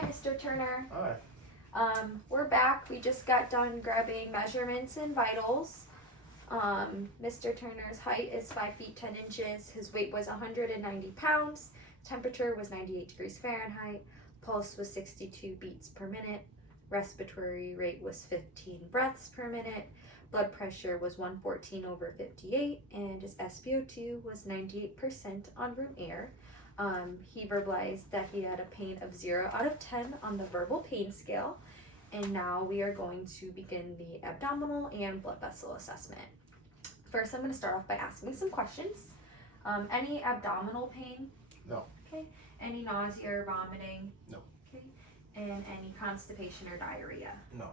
Hi, Mr. Turner. Hi. We're back. We just got done grabbing measurements and vitals. Mr. Turner's height is 5 feet 10 inches. His weight was 190 pounds. Temperature was 98 degrees Fahrenheit. Pulse was 62 beats per minute. Respiratory rate was 15 breaths per minute. Blood pressure was 114/58, and his SpO2 was 98% on room air. He verbalized that he had a pain of 0 out of 10 on the verbal pain scale. And now we are going to begin the abdominal and blood vessel assessment. First, I'm going to start off by asking some questions. Any abdominal pain? No. Okay. Any nausea or vomiting? No. Okay. And any constipation or diarrhea? No.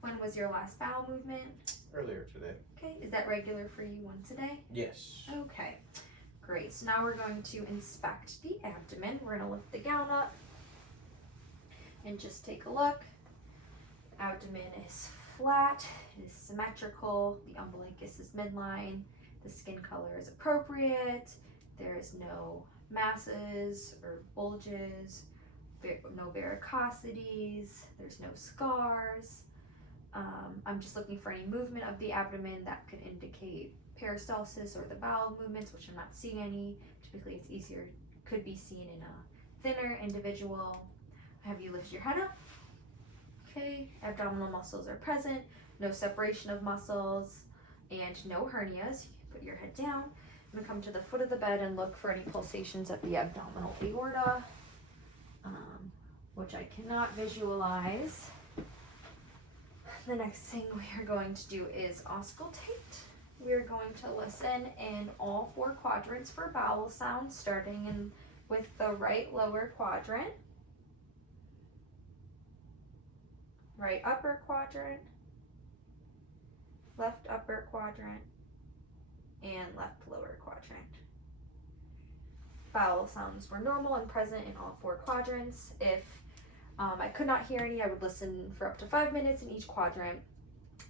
When was your last bowel movement? Earlier today. Okay. Is that regular for you once a day? Yes. Okay. Great. So now we're going to inspect the abdomen. We're going to lift the gown up and just take a look. Abdomen is flat, it is symmetrical, the umbilicus is midline, the skin color is appropriate, there is no masses or bulges, no varicosities, there's no scars. I'm just looking for any movement of the abdomen that could indicate peristalsis or the bowel movements, which I'm not seeing any. Typically it's easier, could be seen in a thinner individual. Have you lifted your head up? Okay, abdominal muscles are present, no separation of muscles, and no hernias. You can put your head down. I'm gonna come to the foot of the bed and look for any pulsations at the abdominal aorta, which I cannot visualize. The next thing we are going to do is auscultate. We're going to listen in all 4 quadrants for bowel sounds, starting with the right lower quadrant, right upper quadrant, left upper quadrant, and left lower quadrant. Bowel sounds were normal and present in all 4 quadrants. If I could not hear any, I would listen for up to 5 minutes in each quadrant,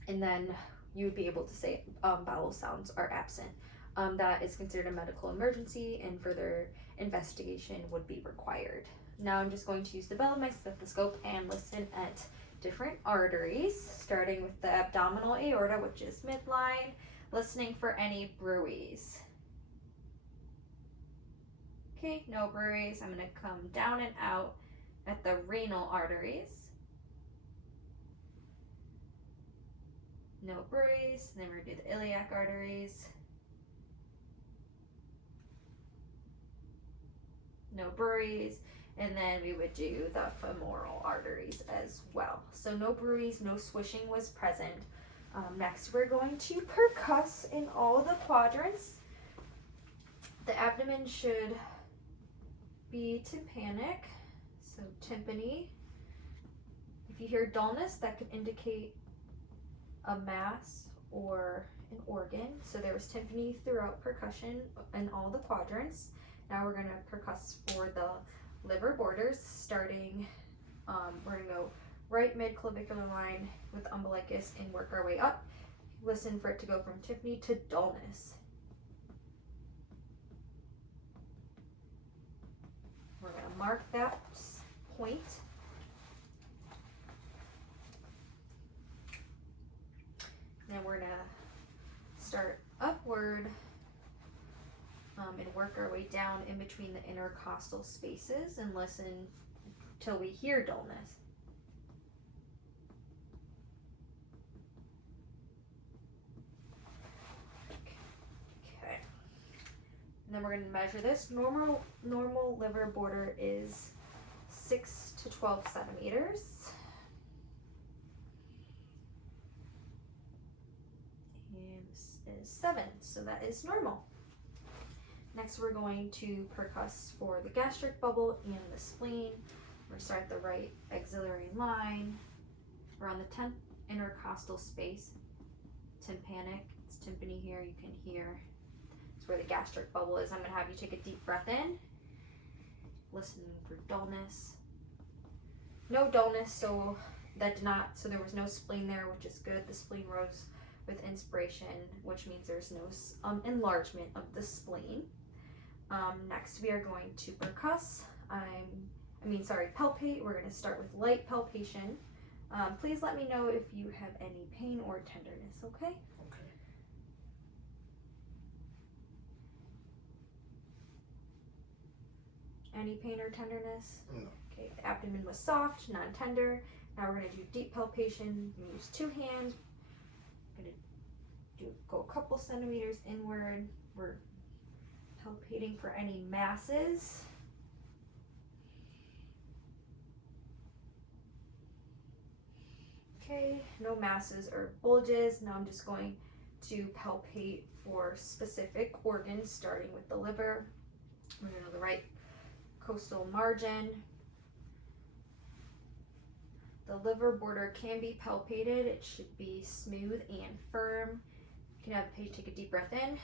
and then you would be able to say bowel sounds are absent. That is considered a medical emergency, and further investigation would be required. Now I'm just going to use the bell of my stethoscope and listen at different arteries, starting with the abdominal aorta, which is midline, listening for any bruits. Okay, no bruits. I'm going to come down and out at the renal arteries. No bruits. And then we're going to do the iliac arteries. No bruits. And then we would do the femoral arteries as well. So no bruits, no swishing was present. Next, we're going to percuss in all the quadrants. The abdomen should be tympanic, so tympany. If you hear dullness, that could indicate a mass or an organ. So there was tympany throughout percussion in all the quadrants. Now we're going to percuss for the liver borders, starting, we're going to go right mid-clavicular line with the umbilicus and work our way up. Listen for it to go from tympany to dullness. We're going to mark that point. Then we're going to start upward and work our way down in between the intercostal spaces and listen till we hear dullness. Okay. And then we're going to measure this. Normal liver border is 6 to 12 centimeters. And this is 7, so that is normal. Next, we're going to percuss for the gastric bubble and the spleen. We're going to start at the right axillary line. We're on the 10th intercostal space. Tympanic, it's tympany here, you can hear. It's where the gastric bubble is. I'm going to have you take a deep breath in. Listening for dullness. No dullness, so there was no spleen there, which is good. The spleen rose with inspiration, which means there's no enlargement of the spleen. Next, we are going to percuss. I'm palpate. We're going to start with light palpation. Please let me know if you have any pain or tenderness, okay? Okay. Any pain or tenderness? No. Okay, the abdomen was soft, non-tender. Now we're going to do deep palpation. You use 2 hands. We're going to go a couple centimeters inward. We're palpating for any masses. Okay, no masses or bulges. Now I'm just going to palpate for specific organs, starting with the liver. We're going to the right costal margin. The liver border can be palpated. It should be smooth and firm. You can have the patient take a deep breath in.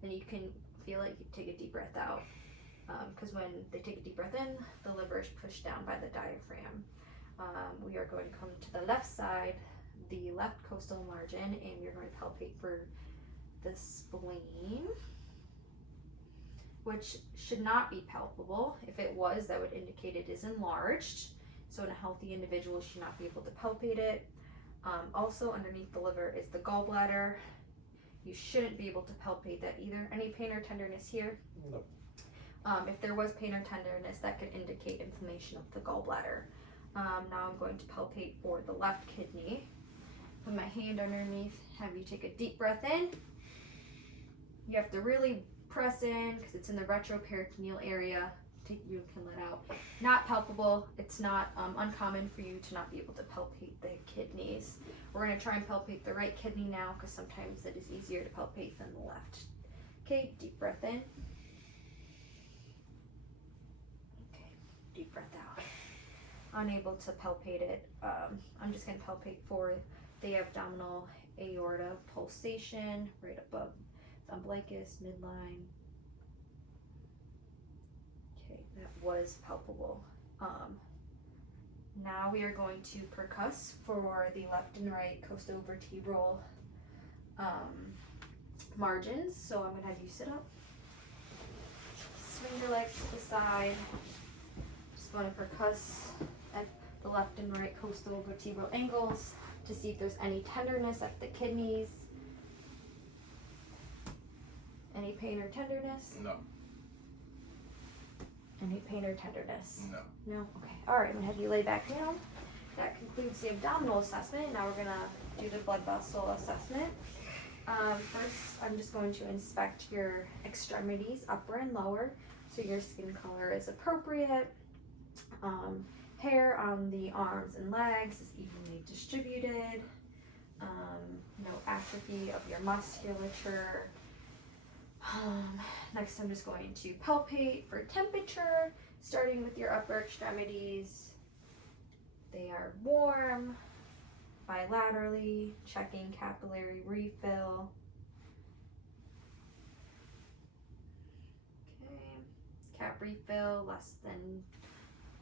Then you can feel it, you take a deep breath out. Because when they take a deep breath in, the liver is pushed down by the diaphragm. We are going to come to the left side, the left costal margin, and we're going to palpate for the spleen, which should not be palpable. If it was, that would indicate it is enlarged. So in a healthy individual, you should not be able to palpate it. Also underneath the liver is the gallbladder. You shouldn't be able to palpate that either. Any pain or tenderness here? No. If there was pain or tenderness, that could indicate inflammation of the gallbladder. Now I'm going to palpate for the left kidney. Put my hand underneath, have you take a deep breath in. You have to really press in because it's in the retroperitoneal area. You can let out. Not palpable. It's not uncommon for you to not be able to palpate the kidneys. We're going to try and palpate the right kidney now because sometimes it is easier to palpate than the left. Okay, deep breath in. Okay, deep breath out. Unable to palpate it. I'm just going to palpate for the abdominal aorta pulsation right above the umbilicus, midline. Okay, that was palpable. Now we are going to percuss for the left and right costovertebral margins. So I'm going to have you sit up, swing your legs to the side. Just going to percuss at the left and right costovertebral angles to see if there's any tenderness at the kidneys. Any pain or tenderness? No. Any pain or tenderness? No. No? Okay. Alright, I'm going to have you lay back down. That concludes the abdominal assessment. Now we're going to do the blood vessel assessment. First, I'm just going to inspect your extremities, upper and lower, so your skin color is appropriate. Hair on the arms and legs is evenly distributed. No atrophy of your musculature. Next, I'm just going to palpate for temperature, starting with your upper extremities. They are warm, bilaterally, checking capillary refill. Okay, cap refill less than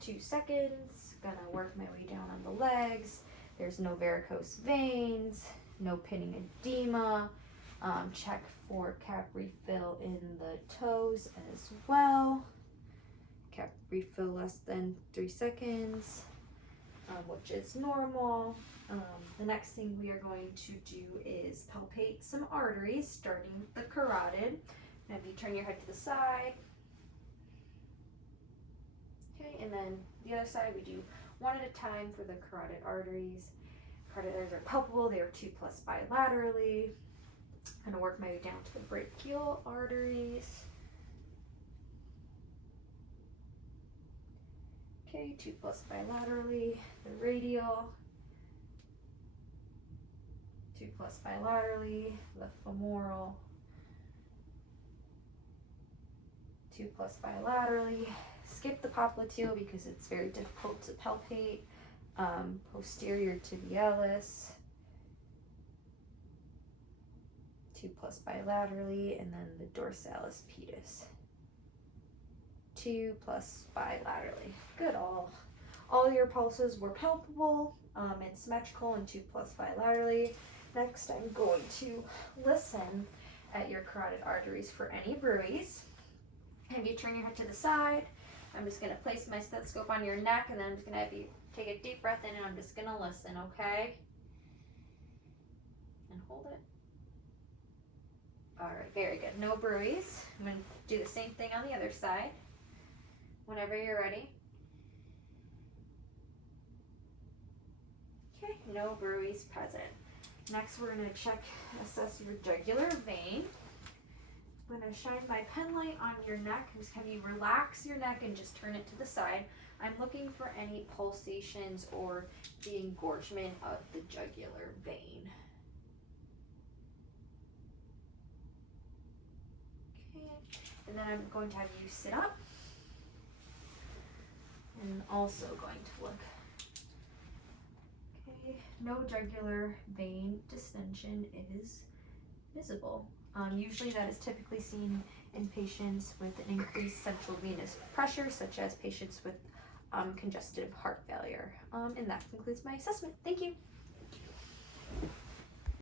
2 seconds. Gonna work my way down on the legs. There's no varicose veins, no pinning edema. Check for cap refill in the toes as well. Cap refill less than 3 seconds, which is normal. The next thing we are going to do is palpate some arteries, starting with the carotid. Have you turn your head to the side. Okay, and then the other side, we do one at a time for the carotid arteries. Carotid arteries are palpable. They are 2+ bilaterally. I'm going to work my way down to the brachial arteries. Okay, 2+ bilaterally. The radial, 2+ bilaterally. The femoral, 2+ bilaterally. Skip the popliteal because it's very difficult to palpate. Posterior tibialis, 2+ bilaterally, and then the dorsalis pedis, 2+ bilaterally. Good. All your pulses were palpable and symmetrical and 2+ bilaterally. Next, I'm going to listen at your carotid arteries for any bruise. Have you turn your head to the side. I'm just gonna place my stethoscope on your neck, and then I'm just gonna have you take a deep breath in, and I'm just gonna listen, okay? And hold it. All right, very good. No bruise. I'm gonna do the same thing on the other side. Whenever you're ready. Okay, no bruise present. Next, we're gonna assess your jugular vein. I'm gonna shine my pen light on your neck. Just have you relax your neck and just turn it to the side. I'm looking for any pulsations or the engorgement of the jugular vein. Okay, and then I'm going to have you sit up. And also going to look. Okay, no jugular vein distension is visible. Usually that is typically seen in patients with an increased central venous pressure, such as patients with congestive heart failure. And that concludes my assessment. Thank you.